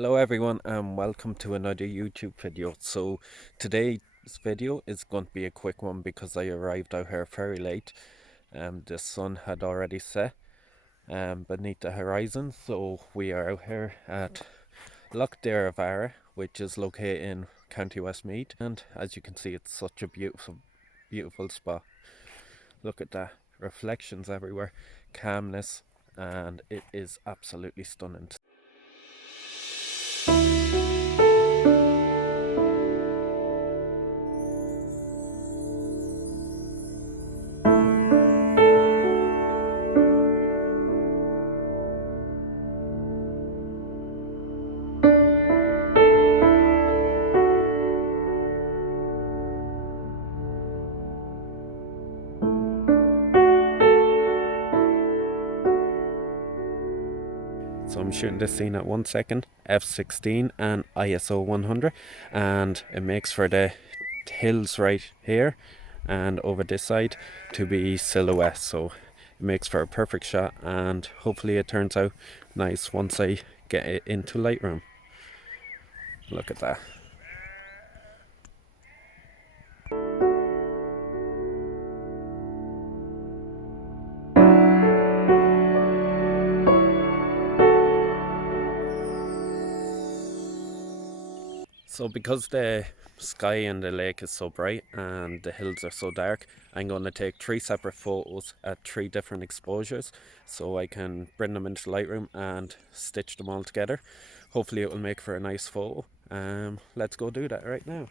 Hello everyone and welcome to another YouTube video. So today's video is going to be a quick one because I arrived out here very late. The sun had already set beneath the horizon, so we are out here at Lough Derravaragh, which is located in County Westmeath, and as you can see it's such a beautiful spot. Look at that, reflections everywhere, calmness, and it is absolutely stunning. So I'm shooting this scene at 1 second, f16 and ISO 100, and it makes for the hills right here and over this side to be silhouette. So it makes for a perfect shot, and hopefully it turns out nice once I get it into Lightroom. Look at that. So because the sky and the lake is so bright and the hills are so dark, I'm going to take 3 separate photos at 3 different exposures so I can bring them into Lightroom and stitch them all together. Hopefully it will make for a nice photo. Let's go do that right now.